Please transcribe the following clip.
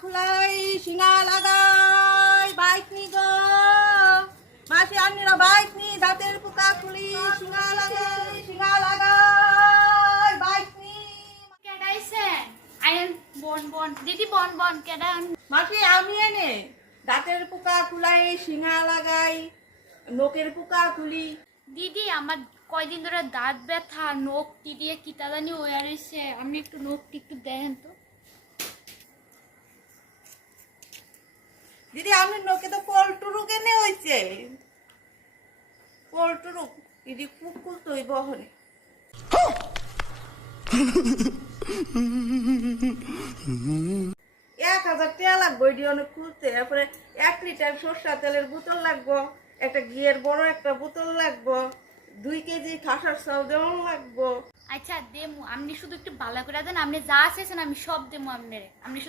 খুলাই শিঙা লাগাই বাইক নি গো মাসি আন্নিরা বাইক নি দাঁতের পোকা খুলি শিঙা লাগাই বাইক নি কেডাইছে আইন বন বন দিদি বন বন কেডা মাসি আমি এনে দাঁতের পোকা খুলাই শিঙা লাগাই নখের পোকা খুলি দিদি আমার কয়দিন ধরে দাঁত ব্যথা নখ দিয়ে কিতা জানি হয়ে রয়েছে আপনি একটু নখটি একটু দেখেন তো দিদি আমি নখে তো পল্টুরু কেনে হয়েছে পল্টুরু দিদি কুকুল তুই বহনে 1000 টাকা লাগবে এটি অনেক খুলতে তারপরে 1 লিটার সরষা তেলের বোতল লাগবো একটা ঘিয়ের বড় একটা বোতল লাগবো 2 কেজি খাসার চাল দেওয়া লাগবো আচ্ছা দেমু আপনি শুধু একটু ভালো করে দেন আপনি যা চাইছেন আমি সব দেমু আপনারে আপনি